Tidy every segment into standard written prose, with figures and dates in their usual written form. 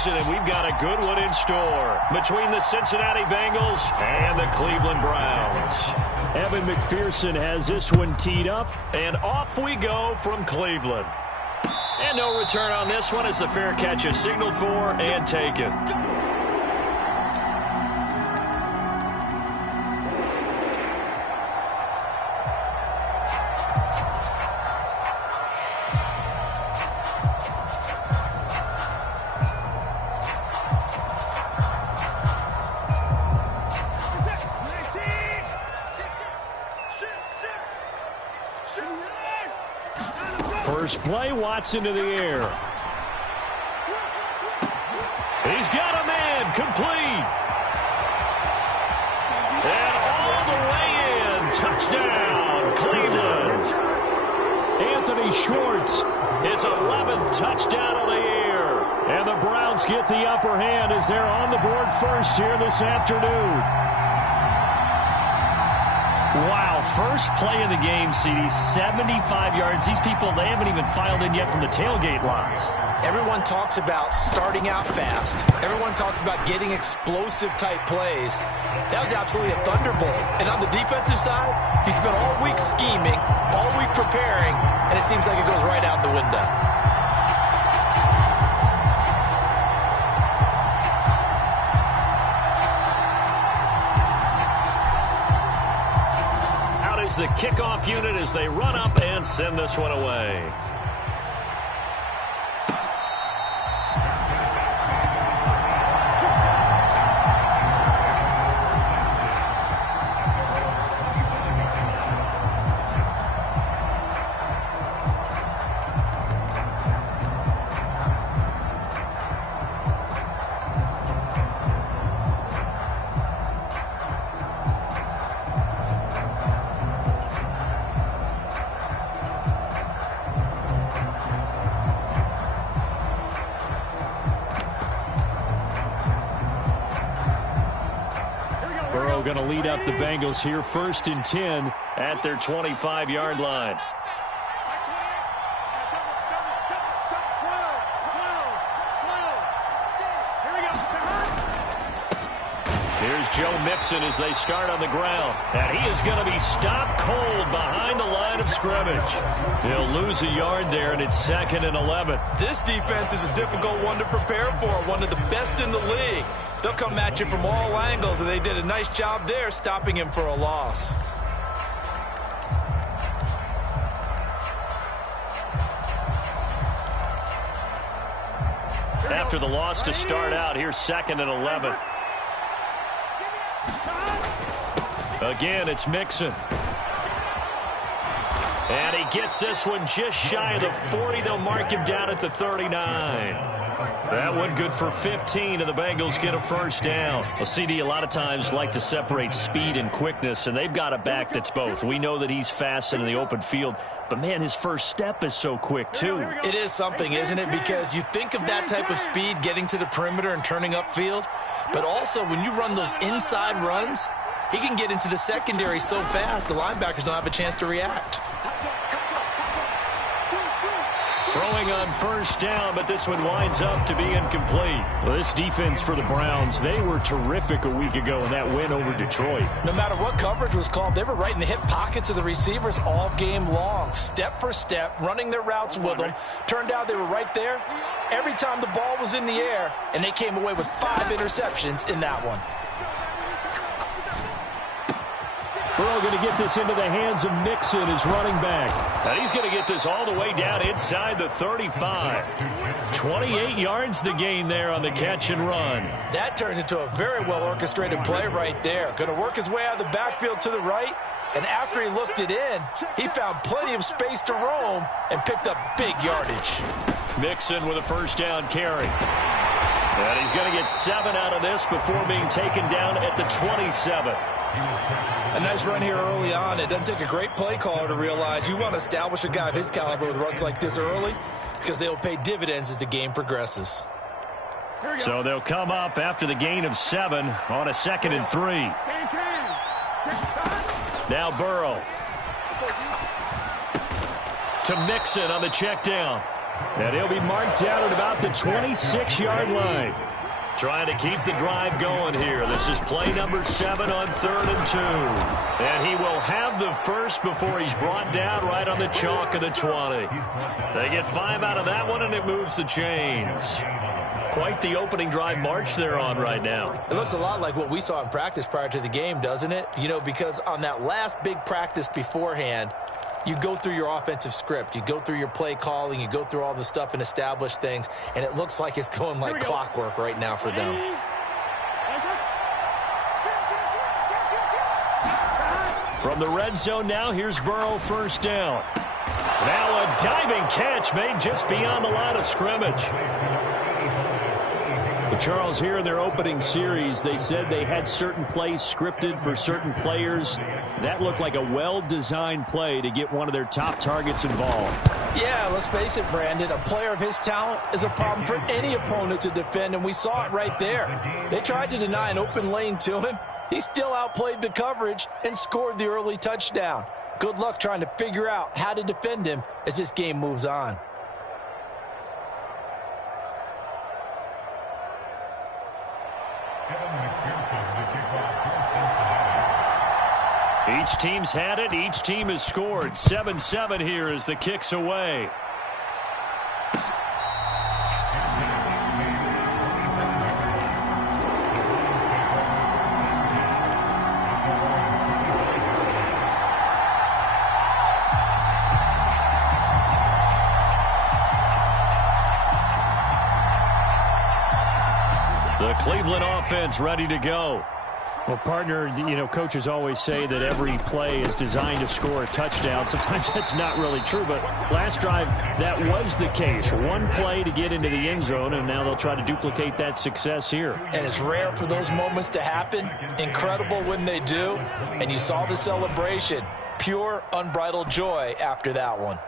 season, and we've got a good one in store between the Cincinnati Bengals and the Cleveland Browns. Evan McPherson has this one teed up. And off we go from Cleveland. And no return on this one as the fair catch is signaled for and taken. First play, Watson to the air. He's got a man, complete. And all the way in, touchdown, Cleveland. Anthony Schwartz, his 11th touchdown of the year. And the Browns get the upper hand as they're on the board first here this afternoon. Wow, first play of the game, CD, 75 yards. These people, they haven't even filed in yet from the tailgate lines. Everyone talks about starting out fast. Everyone talks about getting explosive-type plays. That was absolutely a thunderbolt. And on the defensive side, he spent all week scheming, all week preparing, and it seems like it goes right out the window. The kickoff unit as they run up and send this one away. Going to lead up the Bengals here, 1st and 10 at their 25-yard line. Here's Joe Mixon as they start on the ground. And he is going to be stopped cold behind the line of scrimmage. He'll lose a yard there, and it's 2nd and 11. This defense is a difficult one to prepare for, one of the best in the league. They'll come at you from all angles, and they did a nice job there stopping him for a loss. After the loss to start out, here's 2nd and 11. Again, it's Mixon. And he gets this one just shy of the 40. They'll mark him down at the 39. That one good for 15, and the Bengals get a first down. Well, CD, a lot of times like to separate speed and quickness, and they've got a back that's both. We know that he's fast in the open field, but, man, his first step is so quick, too. It is something, isn't it? Because you think of that type of speed getting to the perimeter and turning upfield, but also when you run those inside runs, he can get into the secondary so fast the linebackers don't have a chance to react. Throwing on first down, but this one winds up to be incomplete. Well, this defense for the Browns, they were terrific a week ago in that win over Detroit. No matter what coverage was called, they were right in the hip pockets of the receivers all game long, step for step, running their routes with them. Turned out they were right there every time the ball was in the air, and they came away with 5 interceptions in that one. Burrow going to get this into the hands of Mixon, his running back. And he's going to get this all the way down inside the 35. 28 yards the gain there on the catch and run. That turned into a very well-orchestrated play right there. Going to work his way out of the backfield to the right, and after he looked it in, he found plenty of space to roam and picked up big yardage. Mixon with a first down carry. And he's going to get 7 out of this before being taken down at the 27. A nice run here early on. It doesn't take a great play caller to realize you want to establish a guy of his caliber with runs like this early because they'll pay dividends as the game progresses. So they'll come up after the gain of 7 on a 2nd and 3. Now Burrow. To Mixon on the check down. And he'll be marked down at about the 26-yard line. Trying to keep the drive going here. This is play number 7 on 3rd and 2. And he will have the first before he's brought down right on the chalk of the 20. They get 5 out of that one, and it moves the chains. Quite the opening drive march they're on right now. It looks a lot like what we saw in practice prior to the game, doesn't it? You know, because on that last big practice beforehand, you go through your offensive script. You go through your play calling. You go through all the stuff and establish things. And it looks like it's going like clockwork right now for them. From the red zone now, here's Burrow, first down. Now a diving catch made just beyond the line of scrimmage. But Charles, here in their opening series, they said they had certain plays scripted for certain players. That looked like a well-designed play to get one of their top targets involved. Yeah, let's face it, Brandon. A player of his talent is a problem for any opponent to defend, and we saw it right there. They tried to deny an open lane to him. He still outplayed the coverage and scored the early touchdown. Good luck trying to figure out how to defend him as this game moves on. Each team's had it. Each team has scored. 7-7 here as the kick's away. The Cleveland offense ready to go. Well, partner, you know, coaches always say that every play is designed to score a touchdown. Sometimes that's not really true, but last drive, that was the case. One play to get into the end zone, and now they'll try to duplicate that success here. And it's rare for those moments to happen. Incredible when they do. And you saw the celebration. Pure, unbridled joy after that one.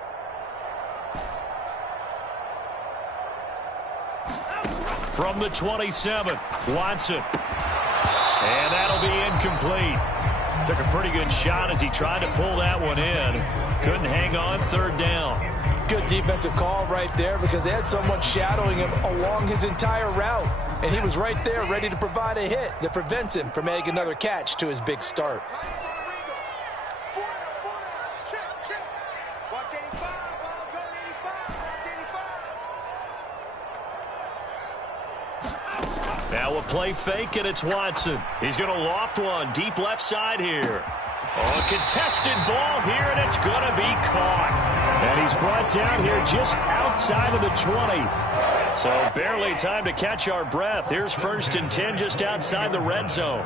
From the 27, Watson. And that'll be incomplete. Took a pretty good shot as he tried to pull that one in. Couldn't hang on, 3rd down. Good defensive call right there because they had someone shadowing him along his entire route. And he was right there ready to provide a hit that prevents him from making another catch to his big start. Now a play fake, and it's Watson. He's going to loft one deep left side here. Oh, a contested ball here, and it's going to be caught. And he's brought down here just outside of the 20. So barely time to catch our breath. Here's 1st and 10 just outside the red zone.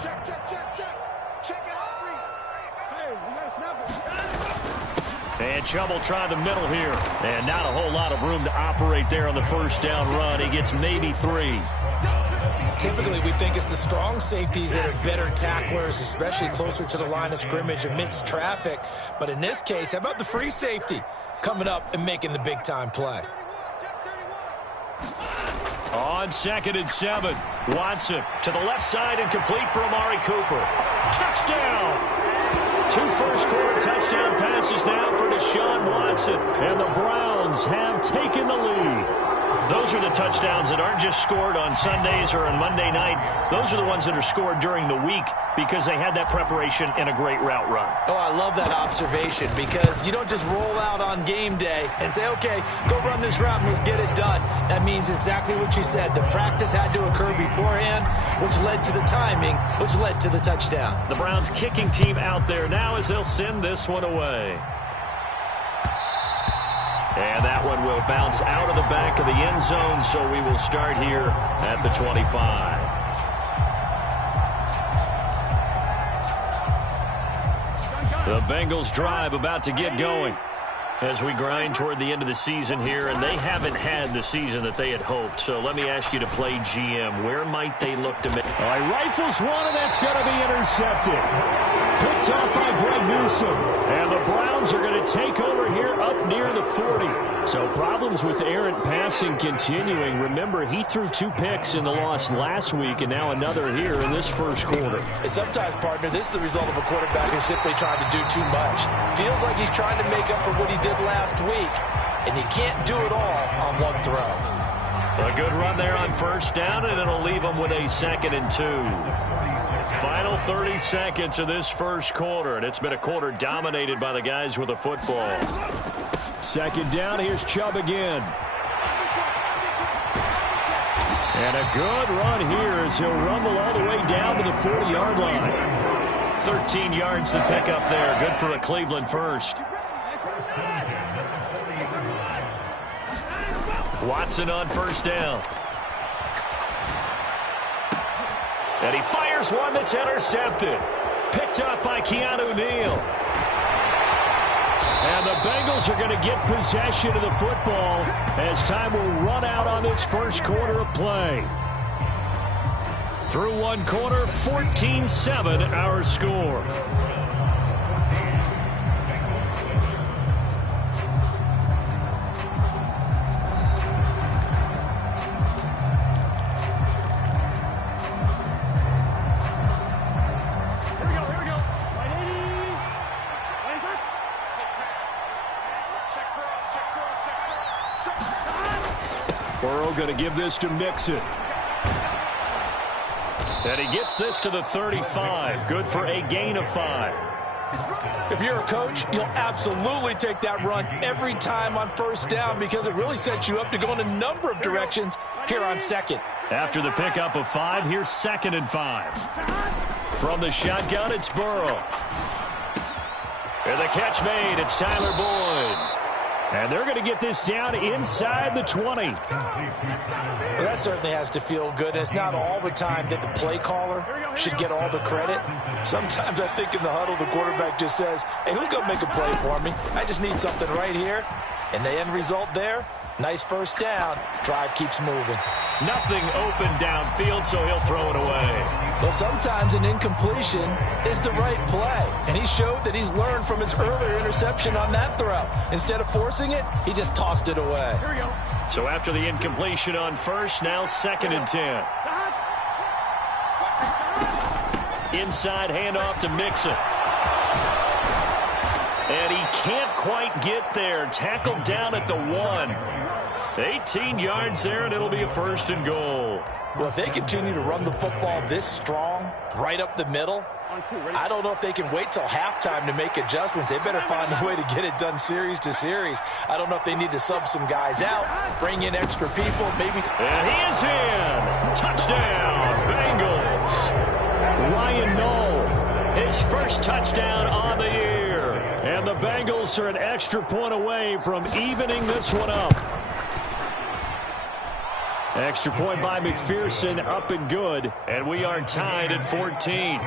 And Chubb try the middle here. And not a whole lot of room to operate there on the 1st down run. He gets maybe 3. Typically, we think it's the strong safeties that are better tacklers, especially closer to the line of scrimmage amidst traffic. But in this case, how about the free safety coming up and making the big-time play? On 2nd and 7, Watson to the left side and complete for Amari Cooper. Touchdown! 2 first-quarter touchdown passes now for Deshaun Watson. And the Browns have taken the lead. Those are the touchdowns that aren't just scored on Sundays or on Monday night. Those are the ones that are scored during the week because they had that preparation in a great route run. Oh, I love that observation because you don't just roll out on game day and say, okay, go run this route and let's get it done. That means exactly what you said. The practice had to occur beforehand, which led to the timing, which led to the touchdown. The Browns kicking team out there now as they'll send this one away. And that one will bounce out of the back of the end zone, so we will start here at the 25. The Bengals drive about to get going as we grind toward the end of the season here, and they haven't had the season that they had hoped. So let me ask you to play GM. Where might they look to make? All right, rifles one, and that's going to be intercepted. Picked off by Greg Newsome. And the Browns are going to take over here up near the 40. So problems with errant passing continuing. Remember, he threw 2 picks in the loss last week, and now another here in this 1st quarter. And sometimes, partner, this is the result of a quarterback who's simply trying to do too much. Feels like he's trying to make up for what he did last week. and you can't do it all on one throw. A good run there on first down, and it'll leave them with a 2nd and 2. Final 30 seconds of this first quarter, and it's been a quarter dominated by the guys with the football. 2nd down, here's Chubb again. And a good run here as he'll rumble all the way down to the 40-yard line. 13 yards to pick up there. Good for a Cleveland first. Watson on first down. And he fires one that's intercepted. Picked up by Keanu Neal. And the Bengals are going to get possession of the football as time will run out on this first quarter of play. Through one quarter, 14-7 our score. Burrow going to give this to Mixon. And he gets this to the 35. Good for a gain of 5. If you're a coach, you'll absolutely take that run every time on first down because it really sets you up to go in a number of directions here on 2nd. After the pickup of 5, here's 2nd and 5. From the shotgun, it's Burrow. And the catch made. It's Tyler Boyd. And they're going to get this down inside the 20. Well, that certainly has to feel good. It's not all the time that the play caller should get all the credit. Sometimes I think in the huddle, the quarterback just says, hey, who's going to make a play for me? I just need something right here. And the end result there, nice first down. Drive keeps moving. Nothing open downfield, so he'll throw it away. Well, sometimes an incompletion is the right play. And he showed that he's learned from his earlier interception on that throw. Instead of forcing it, he just tossed it away. Here we go. So after the incompletion on first, now 2nd and 10. Inside handoff to Mixon. And he can't quite get there. Tackled down at the 1. 18 yards there, and it'll be a 1st and goal. Well, if they continue to run the football this strong, right up the middle, I don't know if they can wait till halftime to make adjustments. They better find a way to get it done series to series. I don't know if they need to sub some guys out, bring in extra people, maybe. And he is in. Touchdown, Bengals. Ryan Knoll, his first touchdown on the year. And the Bengals are an extra point away from evening this one up. Extra point by McPherson, up and good. And we are tied at 14.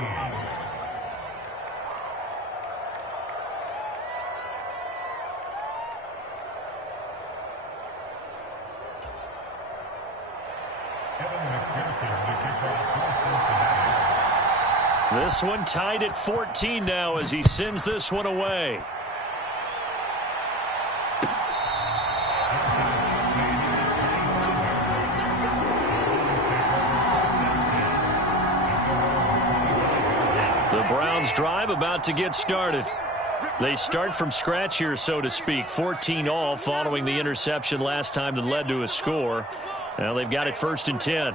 This one tied at 14 now as he sends this one away. The Browns drive about to get started. They start from scratch here, so to speak. 14-all following the interception last time that led to a score. Now they've got it 1st and 10.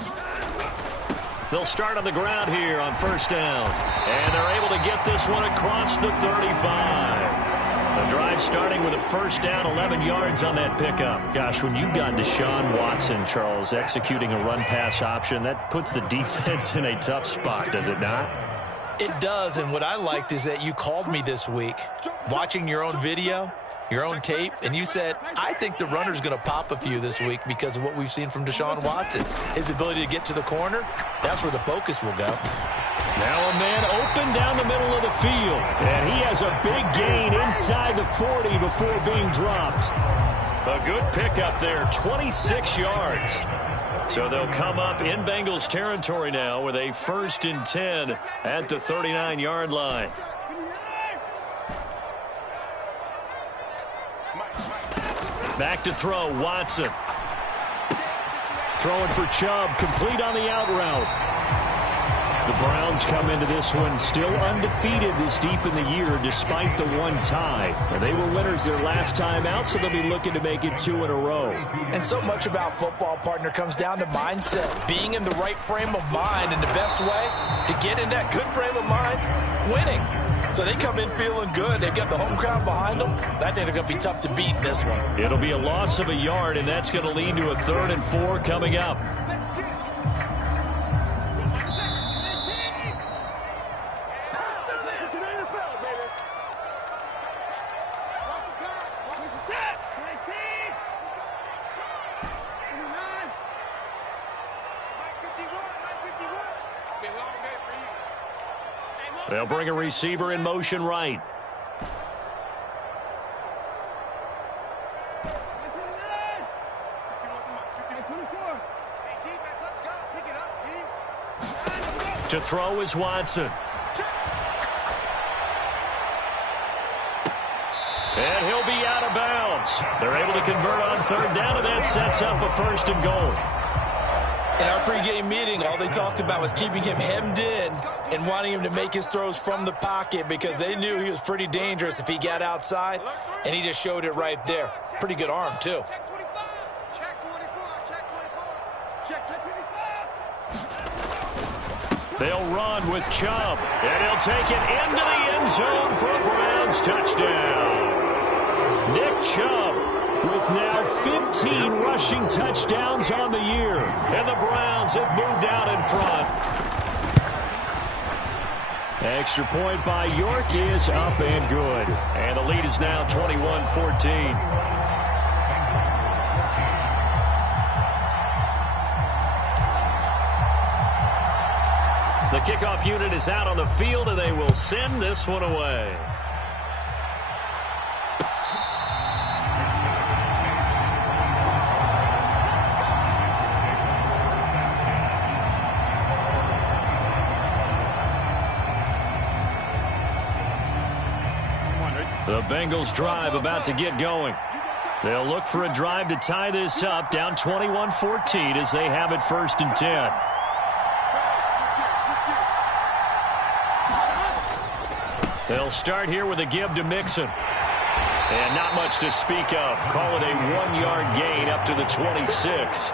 They'll start on the ground here on first down. And they're able to get this one across the 35. The drive starting with a first down, 11 yards on that pickup. Gosh, when you've got Deshaun Watson, Charles, executing a run-pass option, that puts the defense in a tough spot, does it not? It does, and what I liked is that you called me this week, watching your own video, your own tape, and you said, I think the runner's going to pop a few this week because of what we've seen from Deshaun Watson. His ability to get to the corner, that's where the focus will go. Now a man open down the middle of the field, and he has a big gain inside the 40 before being dropped. A good pickup there, 26 yards. So they'll come up in Bengals territory now with a 1st and 10 at the 39-yard line. Back to throw, Watson. Throwing for Chubb, complete on the out route. The Browns come into this one still undefeated this deep in the year despite the one tie. And they were winners their last time out, so they'll be looking to make it 2 in a row. And so much about football, partner, comes down to mindset. Being in the right frame of mind, and the best way to get in that good frame of mind, winning. So they come in feeling good. They've got the home crowd behind them. I think they're going to be tough to beat in this one. It'll be a loss of a yard, and that's going to lead to a 3rd and 4 coming up. They'll bring a receiver in motion right. To throw is Watson. And he'll be out of bounds. They're able to convert on 3rd down, and that sets up a 1st and goal. In our pregame meeting, all they talked about was keeping him hemmed in and wanting him to make his throws from the pocket because they knew he was pretty dangerous if he got outside, and he just showed it right there. Pretty good arm, too. They'll run with Chubb, and he'll take it into the end zone for a Browns touchdown. Nick Chubb with now 15 rushing touchdowns on the year. And the Browns have moved out in front. Extra point by York is up and good. And the lead is now 21-14. The kickoff unit is out on the field, and they will send this one away. The Bengals drive about to get going. They'll look for a drive to tie this up, down 21-14 as they have it 1st and 10. They'll start here with a give to Mixon. And not much to speak of. Call it a 1-yard gain up to the 26.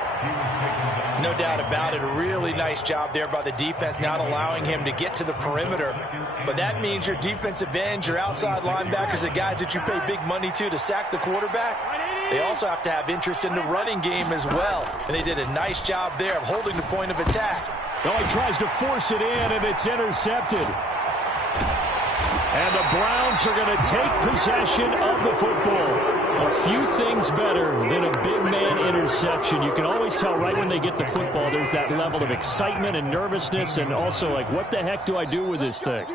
No doubt about it. A really nice job there by the defense, not allowing him to get to the perimeter. But that means your defensive ends, your outside linebackers, the guys that you pay big money to sack the quarterback, they also have to have interest in the running game as well. And they did a nice job there of holding the point of attack. Oh, he tries to force it in, and it's intercepted. And the Browns are going to take possession of the football. A few things better than a big man interception. You can always tell right when they get the football, there's that level of excitement and nervousness, and also like, what the heck do I do with this thing?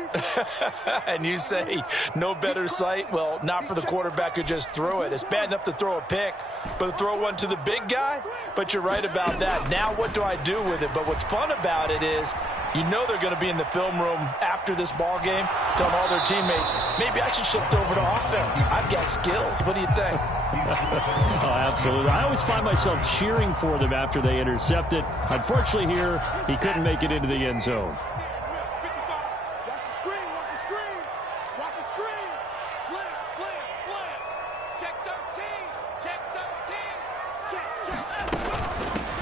And you say, no better sight? Well, not for the quarterback who just threw it. It's bad enough to throw a pick, but to throw one to the big guy? But you're right about that. Now what do I do with it? But what's fun about it is, you know they're going to be in the film room after this ball game, telling all their teammates, maybe I should shift over to offense. I've got skills. What do you think? Oh, absolutely. I always find myself cheering for them after they intercept it. Unfortunately here, he couldn't make it into the end zone. Watch the screen, watch the screen. Watch the screen. Slam, slam, slam. Check 13. Check 13. Check.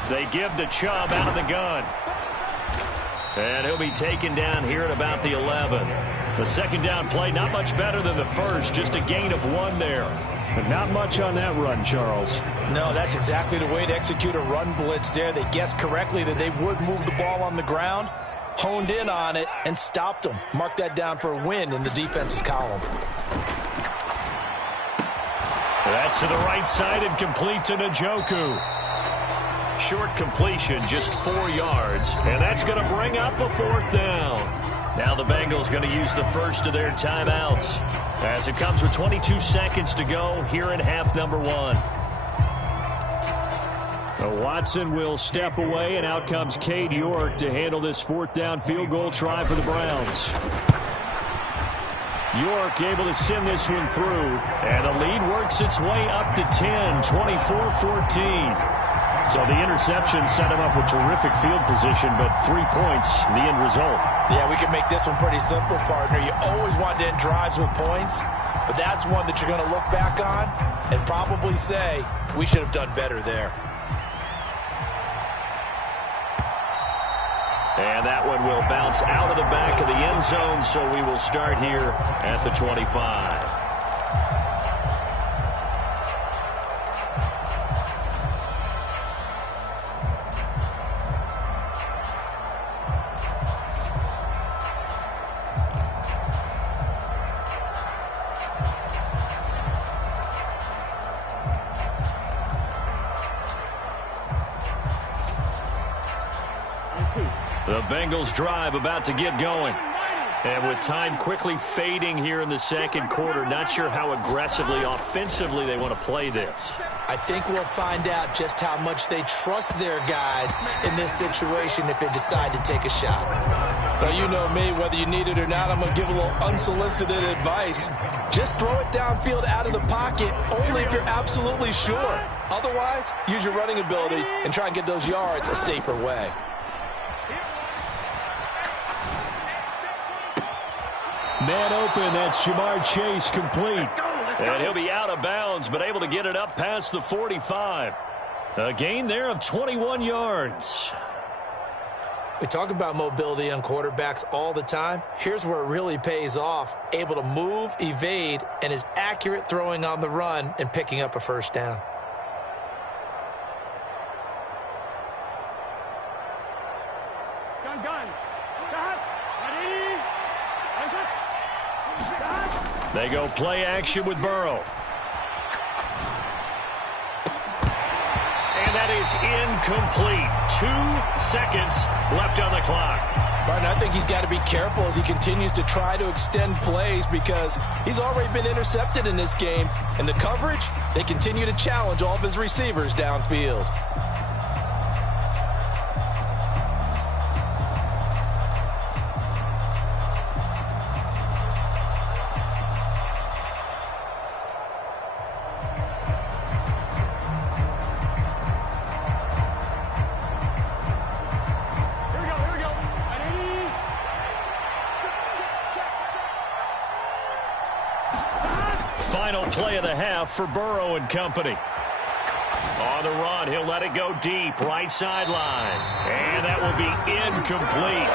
They give to Chubb out of the gun. And he'll be taken down here at about the 11. The second down play, not much better than the first, just a gain of 1 there. But not much on that run, Charles. No, that's exactly the way to execute a run blitz there. They guessed correctly that they would move the ball on the ground, honed in on it, and stopped them. Mark that down for a win in the defense's column. That's to the right side and complete to Njoku. Short completion, just 4 yards, and that's going to bring up a 4th down. Now the Bengals going to use the first of their timeouts as it comes with 22 seconds to go here in half number 1. Watson will step away, and out comes Cade York to handle this 4th down field goal try for the Browns. York able to send this one through, and the lead works its way up to 10, 24-14. So the interception set him up with terrific field position, but 3 points, the end result. Yeah, we can make this one pretty simple, partner. You always want to end drives with points, but that's one that you're going to look back on and probably say, we should have done better there. And that one will bounce out of the back of the end zone, so we will start here at the 25. The Bengals drive about to get going. And with time quickly fading here in the second quarter, not sure how aggressively, offensively they want to play this. I think we'll find out just how much they trust their guys in this situation if they decide to take a shot. Well, you know me, whether you need it or not, I'm going to give a little unsolicited advice. Just throw it downfield out of the pocket, only if you're absolutely sure. Otherwise, use your running ability and try and get those yards a safer way. Man open, that's Jamar Chase complete. And he'll be out of bounds, but able to get it up past the 45. A gain there of 21 yards. We talk about mobility on quarterbacks all the time. Here's where it really pays off. Able to move, evade, and is accurate throwing on the run and picking up a first down. They go play action with Burrow. And that is incomplete. 2 seconds left on the clock. Martin, I think he's got to be careful as he continues to try to extend plays because he's already been intercepted in this game. And the coverage, they continue to challenge all of his receivers downfield. Final play of the half for Burrow and company. On the run, he'll let it go deep, right sideline. And that will be incomplete.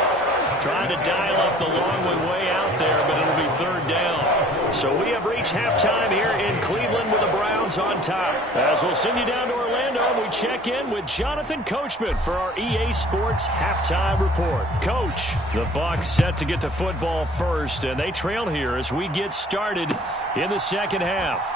Trying to dial up the long way out there, but it'll be third down. So we have reached halftime here in Cleveland with the Browns on top. As we'll send you down to Orlando, we check in with Jonathan Coachman for our EA Sports Halftime Report. Coach, the Bucs set to get the football first, and they trail here as we get started in the second half.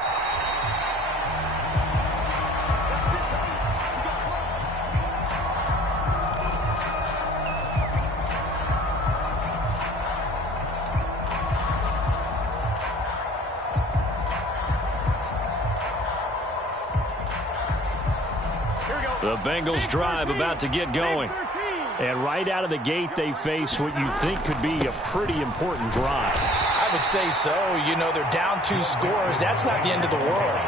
The Bengals drive about to get going. And right out of the gate, they face what you think could be a pretty important drive. I would say so. You know, they're down 2 scores. That's not the end of the world.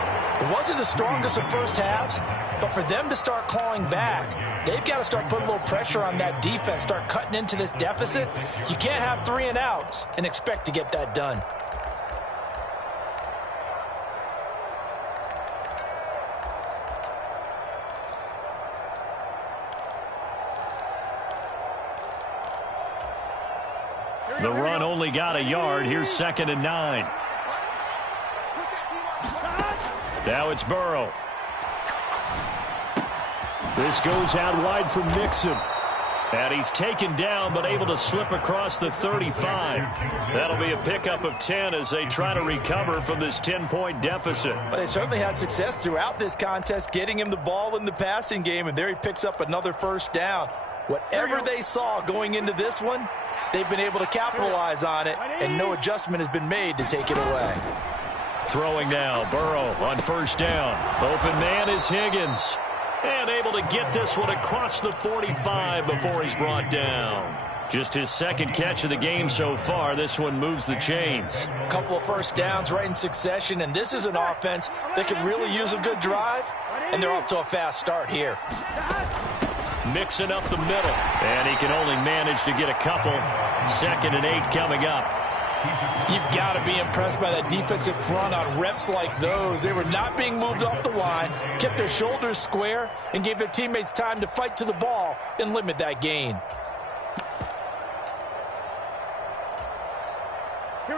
It wasn't the strongest of first halves, but for them to start clawing back, they've got to start putting a little pressure on that defense, start cutting into this deficit. You can't have 3 and outs and expect to get that done. The run only got a yard. Here's 2nd and 9. Now it's Burrow. This goes out wide for Mixon. And he's taken down but able to slip across the 35. That'll be a pickup of 10 as they try to recover from this 10-point deficit. But they certainly had success throughout this contest getting him the ball in the passing game, and there he picks up another first down. Whatever they saw going into this one, they've been able to capitalize on it, and no adjustment has been made to take it away. Throwing now, Burrow on first down. Open man is Higgins. And able to get this one across the 45 before he's brought down. Just his 2nd catch of the game so far. This one moves the chains. A couple of first downs right in succession, and this is an offense that could really use a good drive. and they're off to a fast start here. Mixing up the middle, and he can only manage to get a couple. 2nd and 8 coming up. You've got to be impressed by that defensive front on reps like those. They were not being moved off the line, kept their shoulders square, and gave their teammates time to fight to the ball and limit that gain.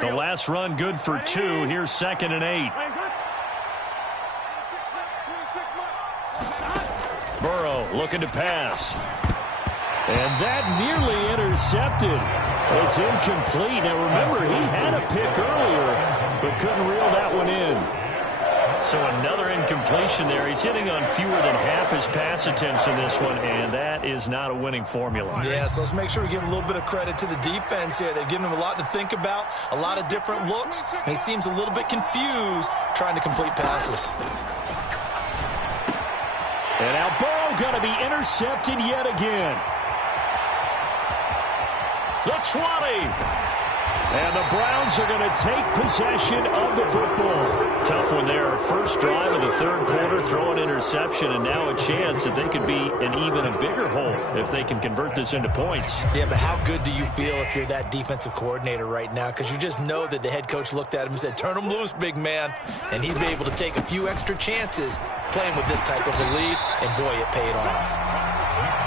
The last run good for 2. Here's 2nd and 8. Burrow looking to pass. And that nearly intercepted. It's incomplete. Now, remember, he had a pick earlier, but couldn't reel that one in. So another incompletion there. He's hitting on fewer than half his pass attempts in this one, and that is not a winning formula. Yeah, so let's make sure we give a little bit of credit to the defense here. They've given him a lot to think about, a lot of different looks, and he seems a little bit confused trying to complete passes. And now Burrow going to be intercepted yet again. The 20. And the Browns are going to take possession of the football. Tough one there. First drive of the 3rd quarter, throw an interception, and now a chance that they could be in even a bigger hole if they can convert this into points. Yeah, but how good do you feel if you're that defensive coordinator right now? Because you just know that the head coach looked at him and said, turn him loose, big man. And he'd be able to take a few extra chances playing with this type of a lead, and boy, it paid off.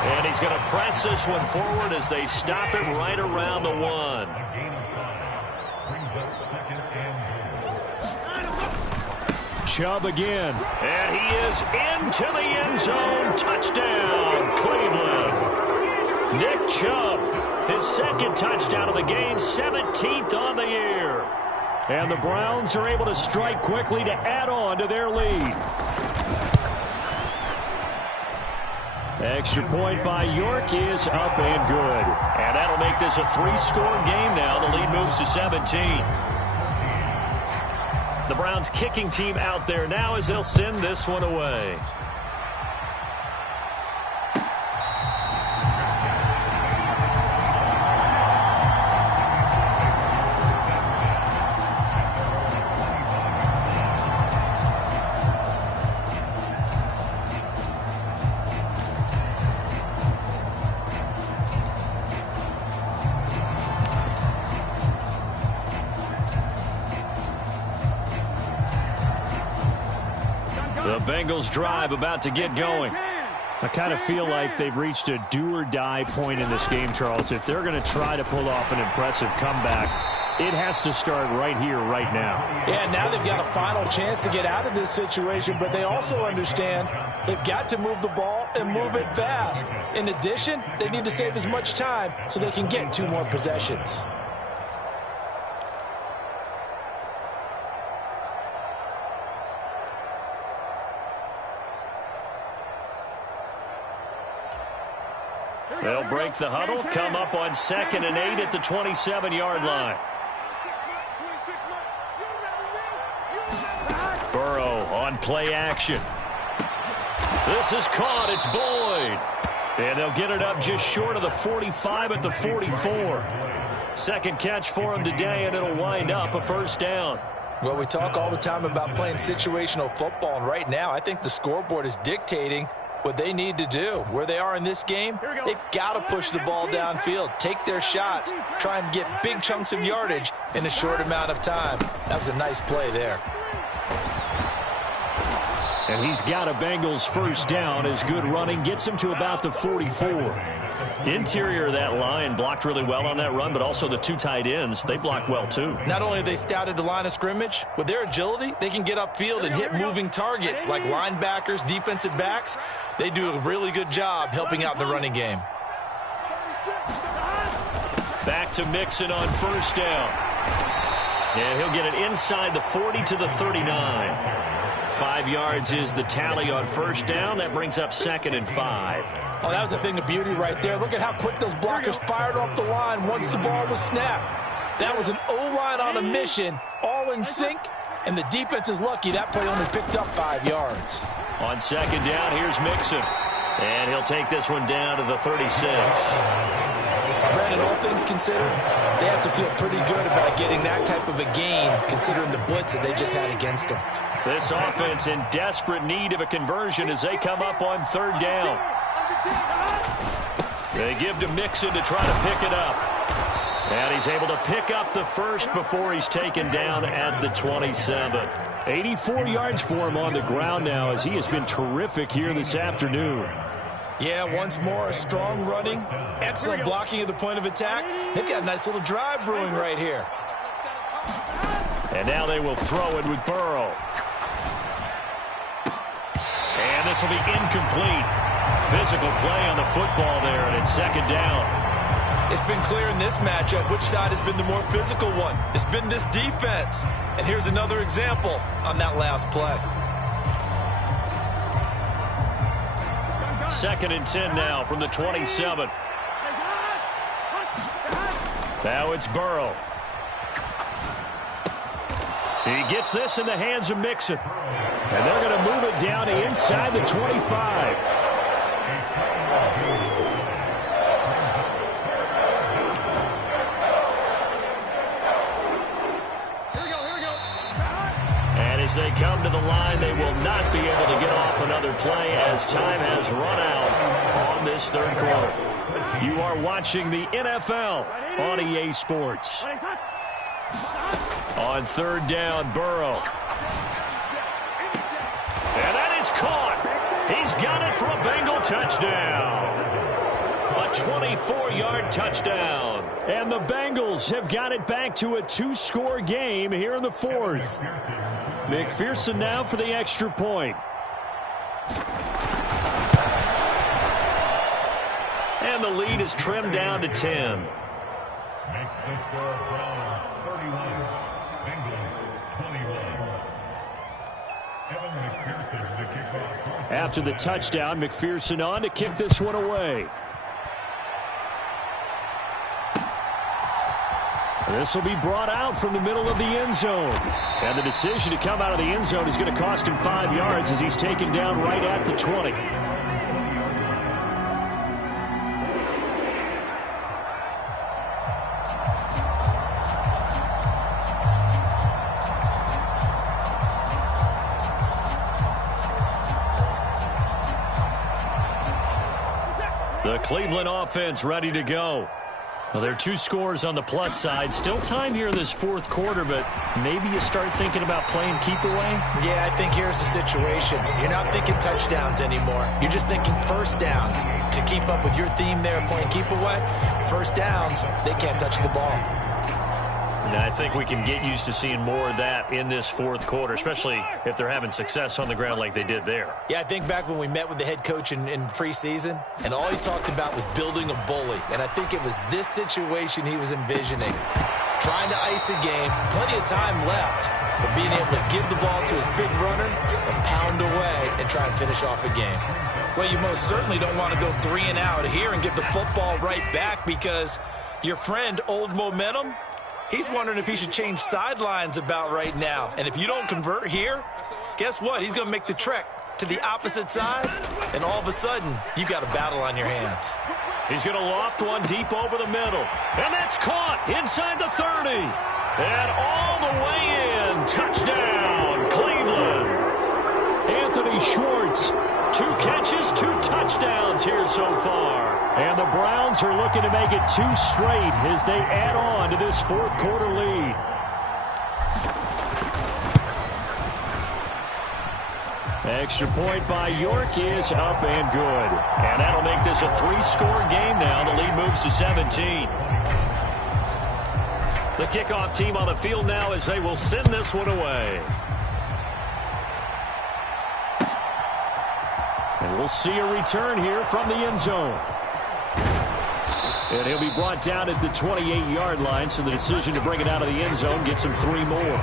And he's going to press this one forward as they stop it right around the 1. Chubb again. And he is into the end zone. Touchdown, Cleveland. Nick Chubb, his 2nd touchdown of the game, 17th on the year. And the Browns are able to strike quickly to add on to their lead. Extra point by York is up and good. And that'll make this a 3-score game now. The lead moves to 17. The Browns kicking team out there now as they'll send this one away. The Bengals drive about to get going. I kind of feel like they've reached a do-or-die point in this game, Charles. If they're going to try to pull off an impressive comeback, it has to start right here, right now. Yeah, now they've got a final chance to get out of this situation, but they also understand they've got to move the ball and move it fast. In addition, they need to save as much time so they can get 2 more possessions. They'll break the huddle, come up on 2nd and 8 at the 27-yard line. Burrow on play action. This is caught. It's Boyd. And they'll get it up just short of the 45 at the 44. 2nd catch for him today, and it'll wind up a 1st down. Well, we talk all the time about playing situational football, and right now I think the scoreboard is dictating what they need to do. Where they are in this game, they've got to push the ball downfield, take their shots, try and get big chunks of yardage in a short amount of time. That was a nice play there. And he's got a Bengals 1st down as good running gets him to about the 44. Interior of that line blocked really well on that run, but also the 2 tight ends, they blocked well too. Not only have they scouted the line of scrimmage, with their agility, they can get upfield and hit moving targets like linebackers, defensive backs. They do a really good job helping out in the running game. Back to Mixon on 1st down. And he'll get it inside the 40 to the 39. 5 yards is the tally on 1st down. That brings up 2nd and 5. Oh, that was a thing of beauty right there. Look at how quick those blockers fired off the line once the ball was snapped. That was an O-line on a mission, all in sync, and the defense is lucky that play only picked up 5 yards. On 2nd down, here's Mixon. And he'll take this one down to the 36. Brandon, all things considered, they have to feel pretty good about getting that type of a gain, considering the blitz that they just had against them. This offense in desperate need of a conversion as they come up on third down. They give to Mixon to try to pick it up. And he's able to pick up the first before he's taken down at the 27. 84 yards for him on the ground now as he has been terrific here this afternoon. Yeah, once more, strong running, excellent blocking at the point of attack. They've got a nice little drive brewing right here. And now they will throw it with Burrow. And this will be incomplete. Physical play on the football there, and it's second down. It's been clear in this matchup which side has been the more physical one. It's been this defense. And here's another example on that last play. Second and 10 now from the 27. Now it's Burrow. He gets this in the hands of Mixon. And they're going to move it down to inside the 25. And as they come to the line, they will not be able to get off another play as time has run out on this third quarter. You are watching the NFL on EA Sports. On third down, Burrow. And that is caught. He's got it for a Bengal touchdown. A 24-yard touchdown. And the Bengals have got it back to a two-score game here in the fourth. McPherson now for the extra point. And the lead is trimmed down to 10. Makes the score Browns 31, Bengals 21. After the touchdown, McPherson on to kick this one away. This will be brought out from the middle of the end zone. And the decision to come out of the end zone is going to cost him 5 yards as he's taken down right at the 20. The Cleveland offense ready to go. Well, there are two scores on the plus side. Still time here in this fourth quarter, but maybe you start thinking about playing keep away? Yeah, I think here's the situation. You're not thinking touchdowns anymore. You're just thinking first downs. To keep up with your theme there, playing keep away, first downs, they can't touch the ball. Now, I think we can get used to seeing more of that in this fourth quarter, especially if they're having success on the ground like they did there. Yeah, I think back when we met with the head coach in preseason, and all he talked about was building a bully. And I think it was this situation he was envisioning. Trying to ice a game, plenty of time left, but being able to give the ball to his big runner and pound away and try and finish off a game. Well, you most certainly don't want to go 3 and out here and give the football right back because your friend, Old Momentum, he's wondering if he should change sidelines about right now. And if you don't convert here, guess what? He's going to make the trek to the opposite side, and all of a sudden, you've got a battle on your hands. He's going to loft one deep over the middle. And that's caught inside the 30. And all the way in. Touchdown, Cleveland. Anthony Schwartz. 2 catches, 2 touchdowns here so far. And the Browns are looking to make it 2 straight as they add on to this fourth quarter lead. Extra point by York is up and good. And that'll make this a 3-score game now. The lead moves to 17. The kickoff team on the field now as they will send this one away. And we'll see a return here from the end zone. And he'll be brought down at the 28-yard line, so the decision to bring it out of the end zone gets him 3 more.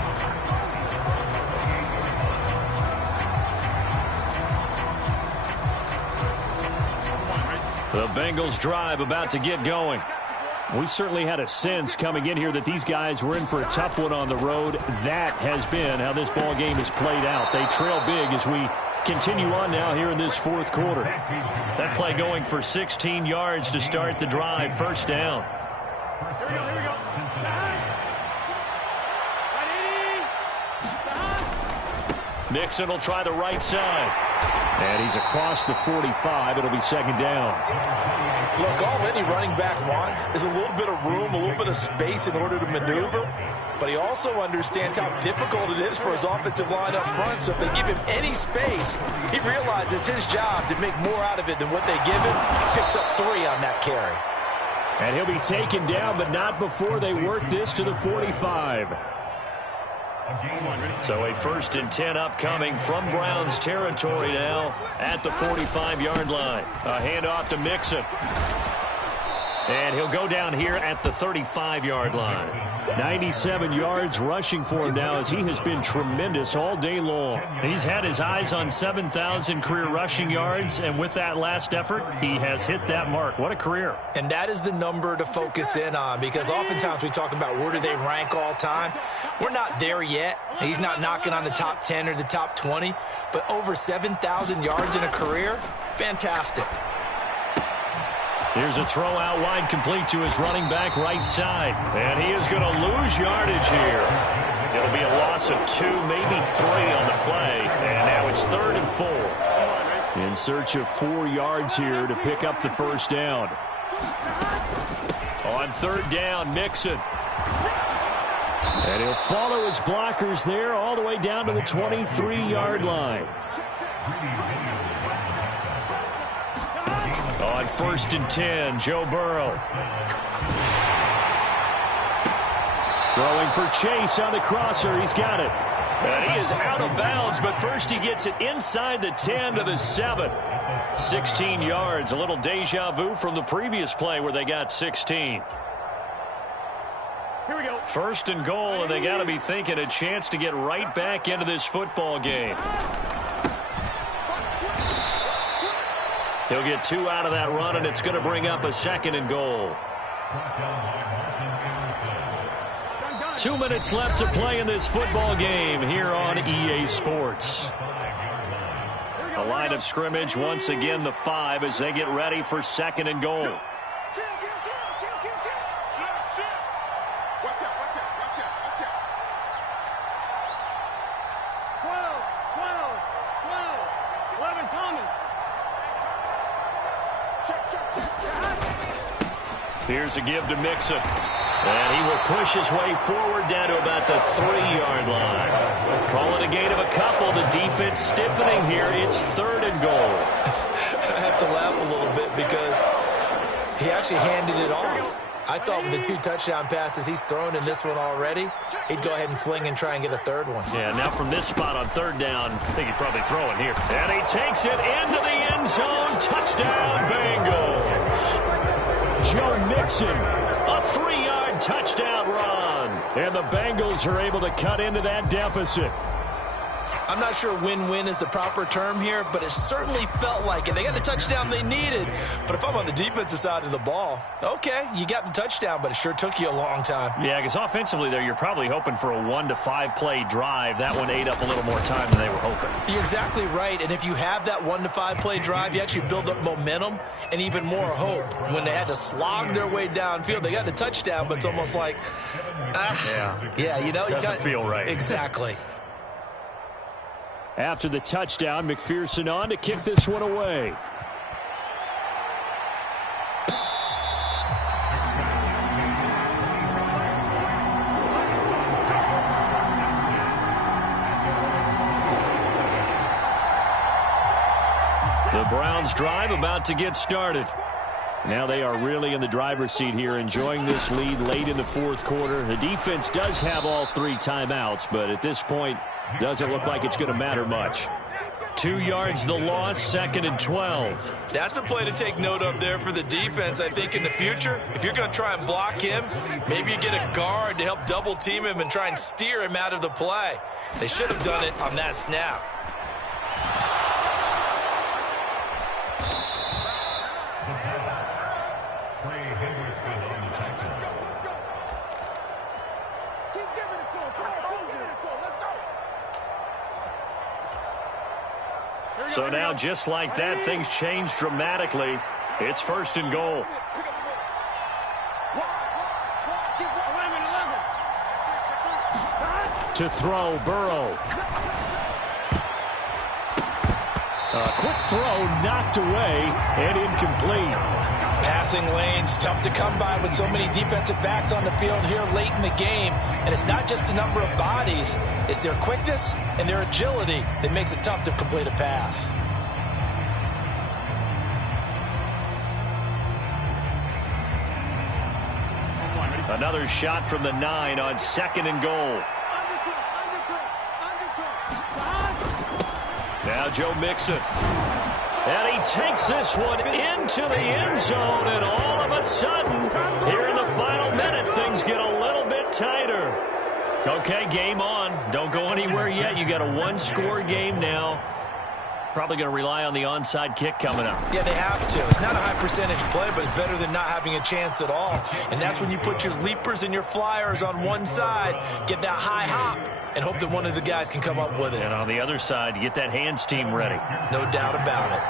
The Bengals drive about to get going. We certainly had a sense coming in here that these guys were in for a tough one on the road. That has been how this ball game has played out. They trail big as we continue on now here in this fourth quarter. That play going for 16 yards to start the drive. First down. Here we go. Mixon will try the right side. And he's across the 45. It'll be second down. Look, all any running back wants is a little bit of room, a little bit of space in order to maneuver. But he also understands how difficult it is for his offensive line up front. So if they give him any space, he realizes his job to make more out of it than what they give him. Picks up 3 on that carry. And he'll be taken down, but not before they work this to the 45. So a 1st and 10 upcoming from Browns territory now at the 45-yard line. A handoff to Mixon. And he'll go down here at the 35-yard line. 97 yards rushing for him now as he has been tremendous all day long. He's had his eyes on 7,000 career rushing yards, and with that last effort, he has hit that mark. What a career. And that is the number to focus in on, because oftentimes we talk about where do they rank all time. We're not there yet. He's not knocking on the top 10 or the top 20, but over 7,000 yards in a career, fantastic. Here's a throw out wide, complete to his running back right side. And he is going to lose yardage here. It'll be a loss of 2, maybe 3 on the play. And now it's 3rd and 4. In search of 4 yards here to pick up the first down. On 3rd down, Mixon. And he'll follow his blockers there all the way down to the 23-yard line. On 1st and 10, Joe Burrow. Throwing for Chase on the crosser. He's got it. And he is out of bounds, but first he gets it inside the 10 to the 7. 16 yards, a little deja vu from the previous play where they got 16. Here we go. 1st and goal, and they got to be thinking a chance to get right back into this football game. He'll get 2 out of that run, and it's going to bring up a 2nd and goal. 2 minutes left to play in this football game here on EA Sports. A line of scrimmage, once again the 5 as they get ready for 2nd and goal. Here's a give to Mixon. And he will push his way forward down to about the 3-yard line. Call it a gain of a couple. The defense stiffening here. It's 3rd and goal. I have to laugh a little bit because he actually handed it off. I thought with the 2 touchdown passes he's thrown in this one already, he'd go ahead and fling and try and get a 3rd one. Yeah, now from this spot on 3rd down, I think he'd probably throw it here. And he takes it into the end zone. Touchdown, Bengals. Joe Mixon. A 3-yard touchdown run. And the Bengals are able to cut into that deficit. I'm not sure win-win is the proper term here, but it certainly felt like it. They got the touchdown they needed. But if I'm on the defensive side of the ball, okay, you got the touchdown, but it sure took you a long time. Yeah, because offensively there, you're probably hoping for a 1 to 5 play drive. That one ate up a little more time than they were hoping. You're exactly right. And if you have that 1 to 5 play drive, you actually build up momentum and even more hope. When they had to slog their way downfield, they got the touchdown, but it's almost like, yeah, you know, doesn't feel right. Exactly. After the touchdown, McPherson on to kick this one away. The Browns drive about to get started. Now they are really in the driver's seat here, enjoying this lead late in the 4th quarter. The defense does have all 3 timeouts, but at this point, doesn't look like it's going to matter much. 2 yards the loss, 2nd and 12. That's a play to take note of there for the defense, I think, in the future. If you're going to try and block him, maybe you get a guard to help double team him and try and steer him out of the play. They should have done it on that snap. So now, just like that, things change dramatically. It's 1st and goal. To throw, Burrow. A quick throw knocked away and incomplete. Passing lanes tough to come by with so many defensive backs on the field here late in the game. And it's not just the number of bodies, it's their quickness and their agility that makes it tough to complete a pass. Another shot from the 9 on 2nd and goal. Now Joe Mixon. And he takes this one into the end zone, and all of a sudden, here in the final minute, things get a little bit tighter. Okay, game on. Don't go anywhere yet. You got a one-score game now. Probably going to rely on the onside kick coming up. Yeah, they have to. It's not a high percentage play, but it's better than not having a chance at all. And that's when you put your leapers and your flyers on one side, get that high hop, and hope that one of the guys can come up with it. And on the other side, you get that hands team ready. No doubt about it.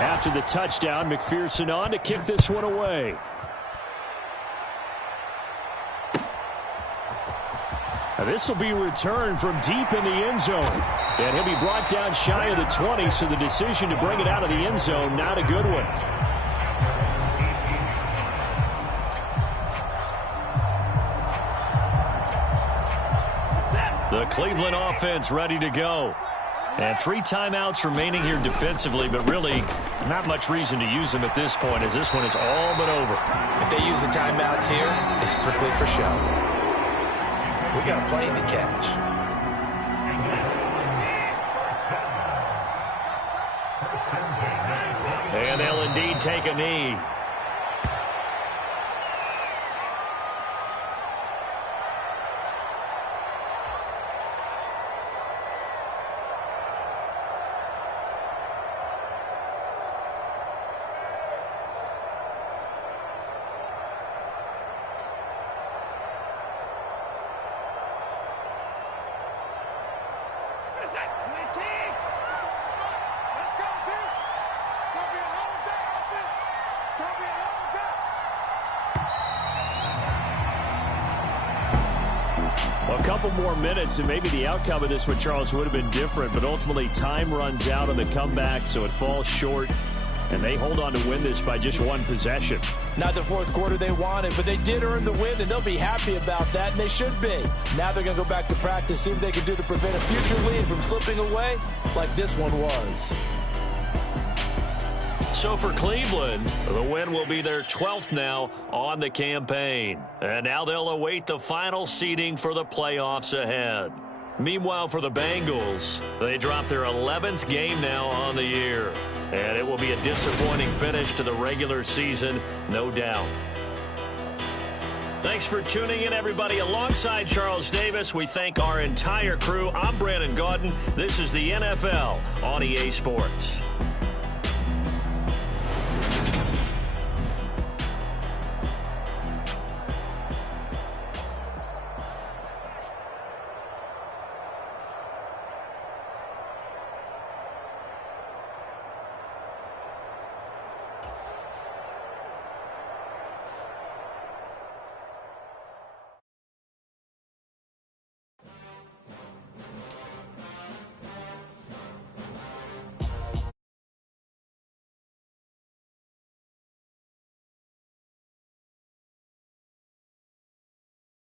After the touchdown, McPherson on to kick this one away. This will be returned from deep in the end zone. And he'll be brought down shy of the 20, so the decision to bring it out of the end zone, not a good one. The Cleveland offense ready to go. And 3 timeouts remaining here defensively, but really not much reason to use them at this point, as this one is all but over. If they use the timeouts here, it's strictly for show. We got a plane to catch. And they'll indeed take a knee. A couple more minutes, and maybe the outcome of this one, Charles, would have been different, but ultimately time runs out on the comeback, so it falls short, and they hold on to win this by just 1 possession. Not the fourth quarter they wanted, but they did earn the win, and they'll be happy about that, and they should be. Now they're going to go back to practice, see what they can do to prevent a future lead from slipping away like this one was. So for Cleveland, the win will be their 12th now on the campaign. And now they'll await the final seeding for the playoffs ahead. Meanwhile, for the Bengals, they drop their 11th game now on the year. And it will be a disappointing finish to the regular season, no doubt. Thanks for tuning in, everybody. Alongside Charles Davis, we thank our entire crew. I'm Brandon Gaudin. This is the NFL on EA Sports.